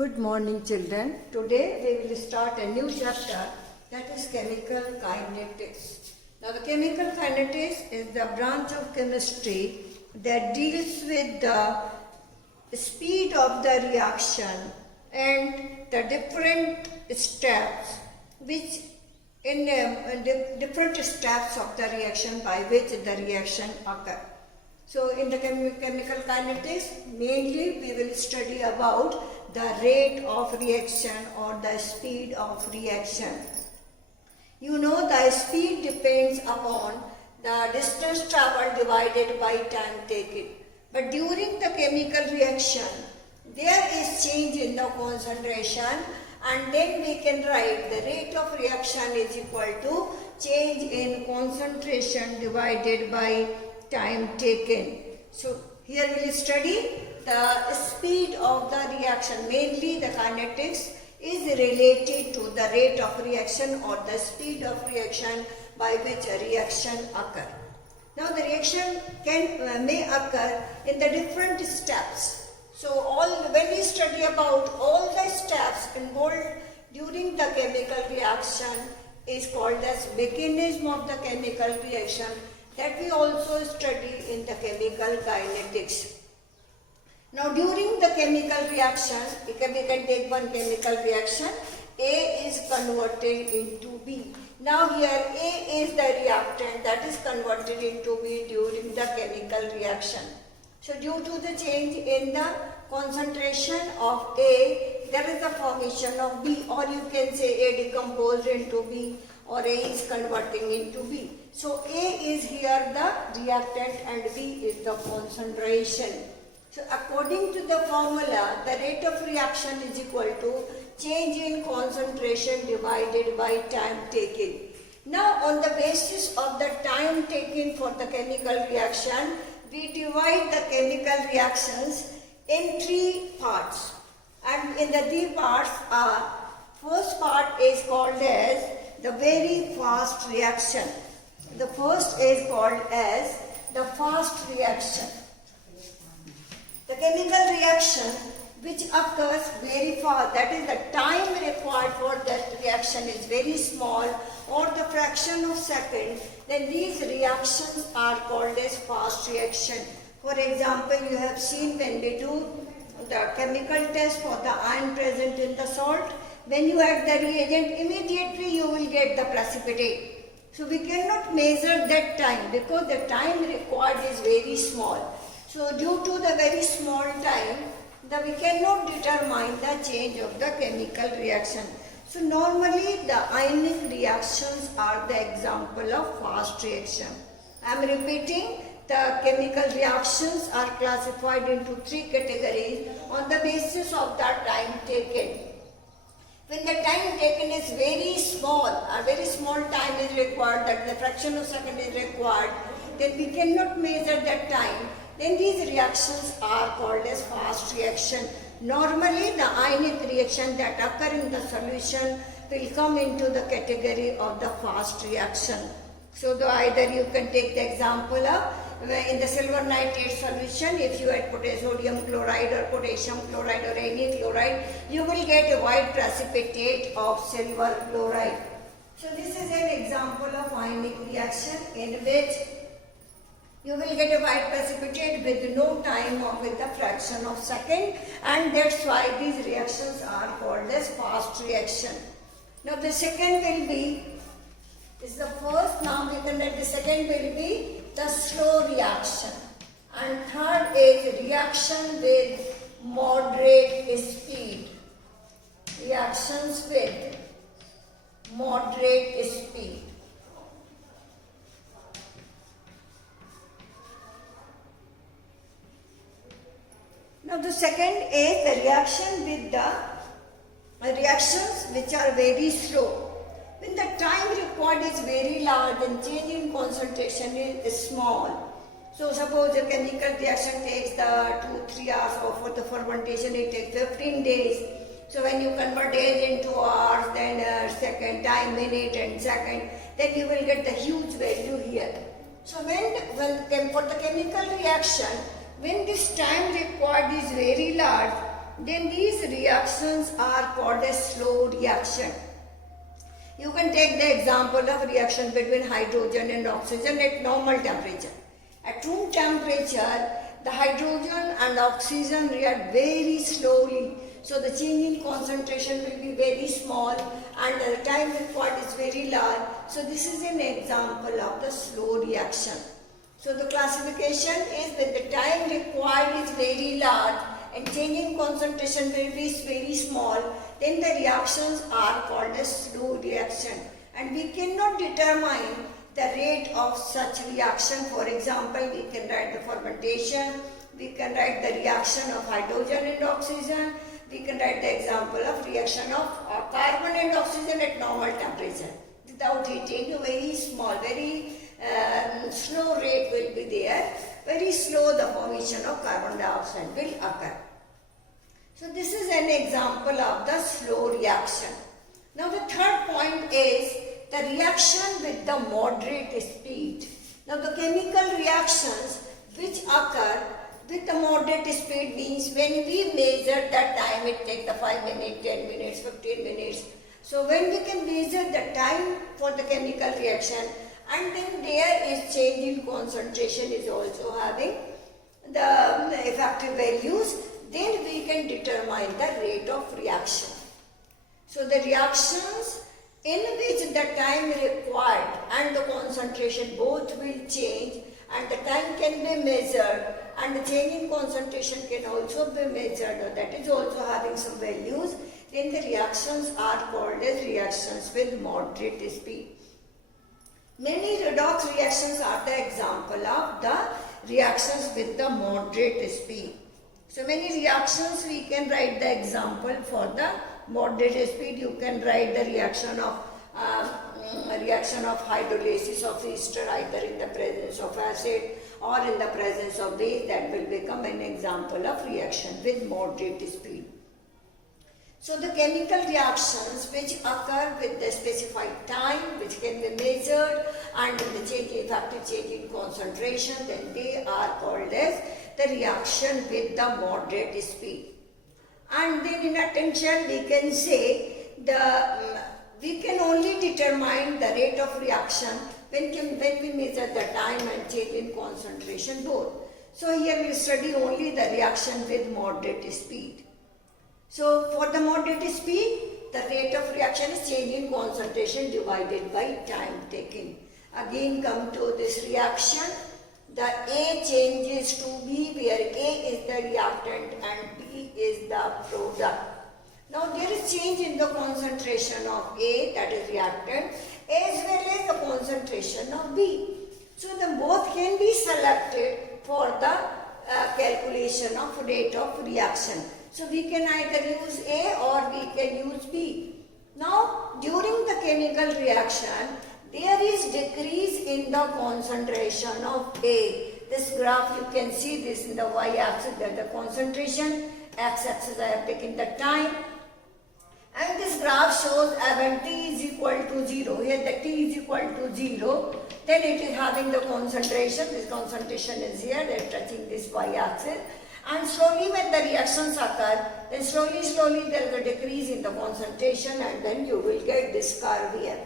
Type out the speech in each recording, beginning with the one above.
Good morning, children. Today we will start a new chapter, that is chemical kinetics. Now, the chemical kinetics is the branch of chemistry that deals with the speed of the reaction and the different steps which different steps of the reaction by which the reaction occur. So in the chemical kinetics, mainly we will study about the rate of reaction or the speed of reaction. You know, the speed depends upon the distance traveled divided by time taken. But during the chemical reaction, there is change in the concentration, and then we can write the rate of reaction is equal to change in concentration divided by time taken. So here we will study the speed of the reaction. Mainly the kinetics is related to the rate of reaction or the speed of reaction by which a reaction occur. Now the reaction may occur in the different steps. So when we study about all the steps involved during the chemical reaction is called as mechanism of the chemical reaction, that we also study in the chemical kinetics. Now during the chemical reaction, we can take one chemical reaction. A is converted into B. Now here A is the reactant that is converted into B during the chemical reaction. So due to the change in the concentration of A, there is the formation of B, or you can say A decomposed into B, or A is converting into B. So A is here the reactant and B is the concentration. So according to the formula, the rate of reaction is equal to change in concentration divided by time taken. Now on the basis of the time taken for the chemical reaction, we divide the chemical reactions in three parts. And in the three parts are, first part is called as the very fast reaction. The first is called as the fast reaction. The chemical reaction which occurs very fast, that is the time required for that reaction is very small or the fraction of second, then these reactions are called as fast reaction. For example, you have seen when we do the chemical test for the iron present in the salt, when you add the reagent, immediately you will get the precipitate. So we cannot measure that time because the time required is very small. So due to the very small time, we cannot determine the change of the chemical reaction. So normally the ionic reactions are the example of fast reaction. I am repeating, the chemical reactions are classified into three categories on the basis of the time taken. When the time taken is very small, a very small time is required, that the fraction of second is required, then we cannot measure that time. Then these reactions are called as fast reaction. Normally the ionic reaction that occur in the solution will come into the category of the fast reaction. So either you can take the example of in the silver nitrate solution, if you add potassium chloride or potassium chloride or any chloride, you will get a white precipitate of silver chloride. So this is an example of ionic reaction in which you will get a white precipitate with no time or with the fraction of second, and that's why these reactions are called as fast reaction. Now the second will be, is the first, now we can let the second will be the slow reaction, and third is reaction with moderate speed. Reactions with moderate speed. Now the second is the reaction with the reactions which are very slow. When the time required is very large and change in concentration is small. So suppose a chemical reaction takes 2-3 hours, or for the fermentation it takes 15 days. So when you convert days into hours, then second, time, minute and second, then you will get the huge value here. So when for the chemical reaction, when this time required is very large, then these reactions are called a slow reaction. You can take the example of reaction between hydrogen and oxygen at normal temperature. At room temperature, the hydrogen and oxygen react very slowly. So the change in concentration will be very small and the time required is very large. So this is an example of the slow reaction. So the classification is that the time required is very large and change in concentration will be very small, then the reactions are called a slow reaction. And we cannot determine the rate of such reaction. For example, we can write the fermentation, we can write the reaction of hydrogen and oxygen, we can write the example of reaction of carbon and oxygen at normal temperature. Without heating, a very small, very slow rate will be there. Very slow the formation of carbon dioxide will occur. So this is an example of the slow reaction. Now the third point is the reaction with the moderate speed. Now the chemical reactions which occur with the moderate speed means when we measure the time, it takes the 5 minutes, 10 minutes, 15 minutes. So when we can measure the time for the chemical reaction and then there is change in concentration is also having the effective values, then we can determine the rate of reaction. So the reactions in which the time required and the concentration both will change and the time can be measured and the change in concentration can also be measured, or that is also having some values, then the reactions are called as reactions with moderate speed. Many redox reactions are the example of the reactions with the moderate speed. So many reactions we can write the example for the moderate speed. You can write the reaction of hydrolysis of ester either in the presence of acid or in the presence of base. That will become an example of reaction with moderate speed. So the chemical reactions which occur with the specified time, which can be measured and the effective change in concentration, then they are called as the reaction with the moderate speed. And then in attention we can say we can only determine the rate of reaction when we measure the time and change in concentration both. So here we study only the reaction with moderate speed. So for the moderate speed, the rate of reaction is change in concentration divided by time taken. Again come to this reaction. The A changes to B where A is the reactant and B is the product. Now there is change in the concentration of A, that is reactant, as well as the concentration of B. So the both can be selected for the calculation of rate of reaction. So we can either use A or we can use B. Now during the chemical reaction, there is decrease in the concentration of A. This graph you can see this in the y-axis, that the concentration, x-axis I have taken the time. And this graph shows when T is equal to 0, here the T is equal to 0, then it is having the concentration, this concentration is here, they are touching this y-axis. And slowly when the reactions occur, then slowly there is a decrease in the concentration and then you will get this curve here.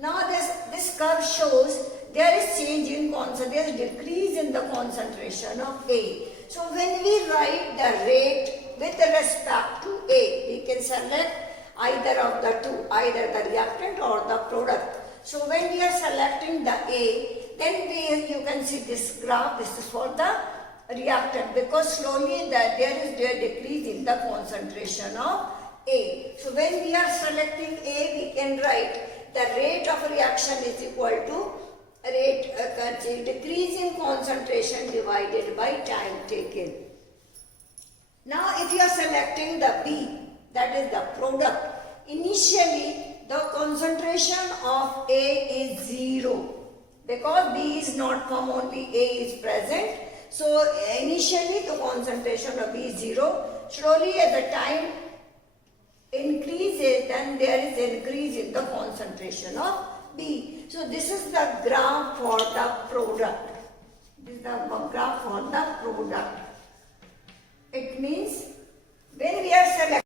Now this curve shows there is change in concentration, there is decrease in the concentration of A. So when we write the rate with respect to A, we can select either of the two, either the reactant or the product. So when we are selecting the A, then you can see this graph, this is for the reactant, because slowly there is a decrease in the concentration of A. So when we are selecting A, we can write the rate of reaction is equal to decrease in concentration divided by time taken. Now if you are selecting the B, that is the product, initially the concentration of A is 0 because B is not from only A is present. So initially the concentration of B is 0. Slowly as the time increases, then there is an increase in the concentration of B. So this is the graph for the product. This is the graph for the product. It means when we are selecting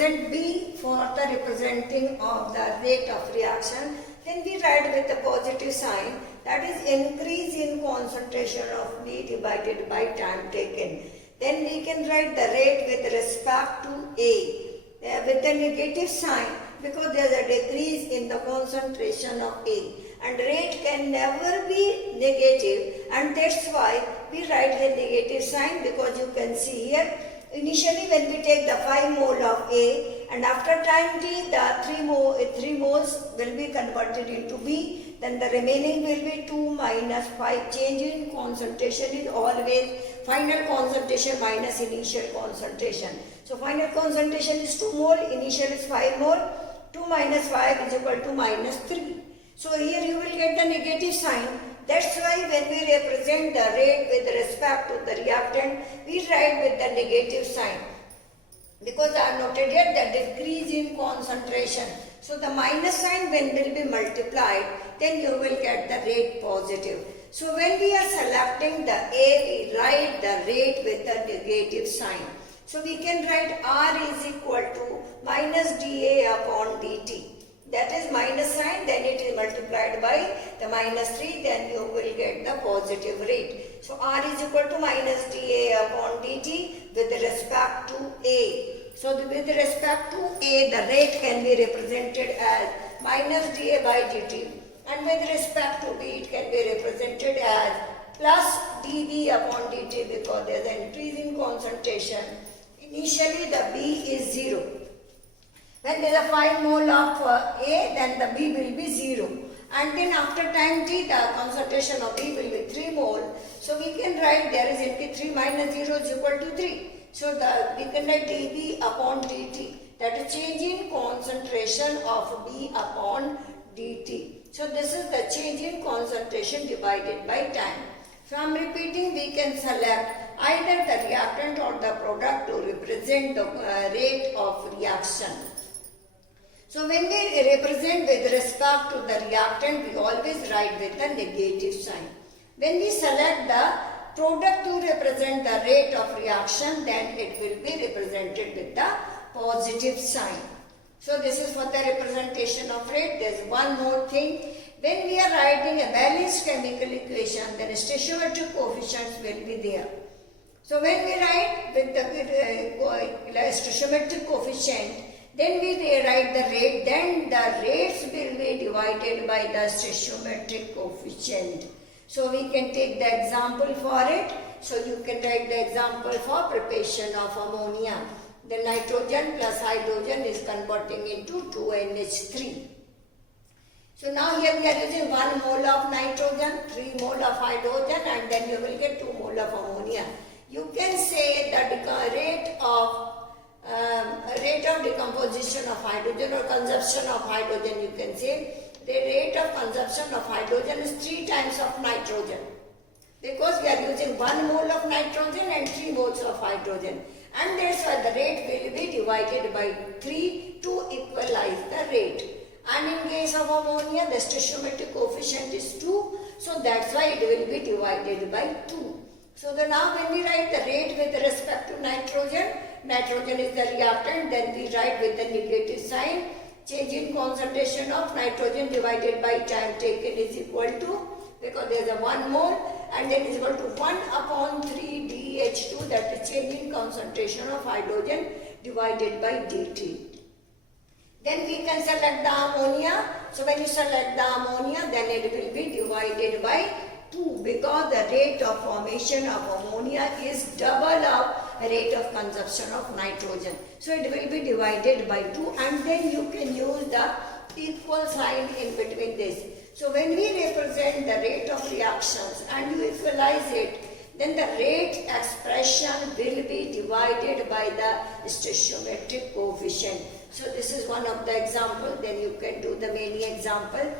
represent B for the representing of the rate of reaction, then we write with the positive sign, that is increase in concentration of B divided by time taken. Then we can write the rate with respect to A with the negative sign, because there is a decrease in the concentration of A, and rate can never be negative, and that's why we write the negative sign, because you can see here initially when we take the 5 mole of A, and after time t the 3 moles will be converted into B, then the remaining will be 2 minus 5. Change in concentration is always final concentration minus initial concentration. So final concentration is 2 mole, initial is 5 mole, 2 minus 5 is equal to minus 3. So here you will get the negative sign. That's why when we represent the rate with respect to the reactant, we write with the negative sign. Because I have noted here the decrease in concentration. So the minus sign when will be multiplied, then you will get the rate positive. So when we are selecting the A, we write the rate with the negative sign. So we can write R is equal to minus dA upon dt. That is minus sign, then it is multiplied by the minus 3, then you will get the positive rate. So R is equal to minus dA upon dt with respect to A. So with respect to A, the rate can be represented as minus dA by dt, and with respect to B, it can be represented as plus dB upon dt, because there is an increase in concentration. Initially the B is 0. When there is a 5 mole of A, then the B will be 0. And then after time t, the concentration of B will be 3 mole. So we can write there is into 3 minus 0 is equal to 3. So we can write dB upon dt. That is change in concentration of B upon dt. So this is the change in concentration divided by time. So I am repeating, we can select either the reactant or the product to represent the rate of reaction. So when we represent with respect to the reactant, we always write with the negative sign. When we select the product to represent the rate of reaction, then it will be represented with the positive sign. So this is for the representation of rate. There is one more thing. When we are writing a balanced chemical equation, then stoichiometric coefficients will be there. So when we write with the stoichiometric coefficient, then we write the rate, then the rates will be divided by the stoichiometric coefficient. So we can take the example for it. So you can write the example for preparation of ammonia. The nitrogen plus hydrogen is converting into 2NH3. So now here we are using 1 mole of nitrogen, 3 mole of hydrogen, and then you will get 2 mole of ammonia. You can say that the rate of decomposition of hydrogen or consumption of hydrogen, you can say the rate of consumption of hydrogen is 3 times of nitrogen, because we are using 1 mole of nitrogen and 3 moles of hydrogen, and that's why the rate will be divided by 3 to equalize the rate. And in case of ammonia, the stoichiometric coefficient is 2, so that's why it will be divided by 2. So now when we write the rate with respect to nitrogen, nitrogen is the reactant, then we write with the negative sign. Change in concentration of nitrogen divided by time taken is equal to, because there is a 1 mole, and then is equal to 1 upon 3 dH2, that is change in concentration of hydrogen divided by dt. Then we can select the ammonia. So when you select the ammonia, then it will be divided by 2, because the rate of formation of ammonia is double of rate of consumption of nitrogen. So it will be divided by 2, and then you can use the equal sign in between this. So when we represent the rate of reactions and you equalize it, then the rate expression will be divided by the stoichiometric coefficient. So this is one of the example. Then you can do the many example.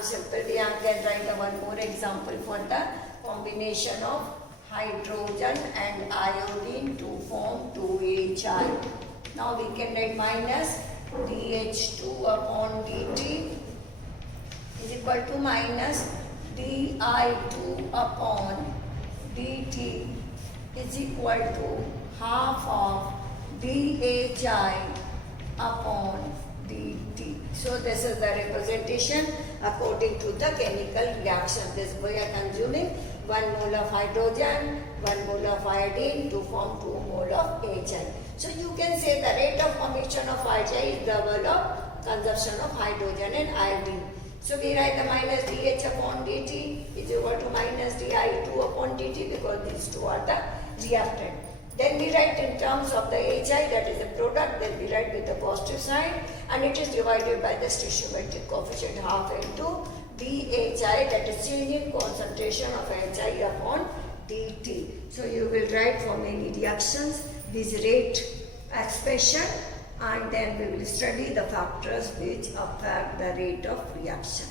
Simply I can write one more example for the combination of hydrogen and iodine to form 2HI. Now we can write minus dH2 upon dt is equal to minus di2 upon dt is equal to half of dHI upon dt. So this is the representation according to the chemical reaction. This we are consuming 1 mole of hydrogen, 1 mole of iodine to form 2 mole of HI. So you can say the rate of formation of HI is double of consumption of hydrogen and iodine. So we write the minus dH upon dt is equal to minus di2 upon dt because these two are the reactant. Then we write in terms of the HI, that is the product, then we write with the positive sign, and it is divided by the stoichiometric coefficient half into dHI, that is change in concentration of HI upon dt. So you will write for many reactions this rate expression, and then we will study the factors which affect the rate of reaction.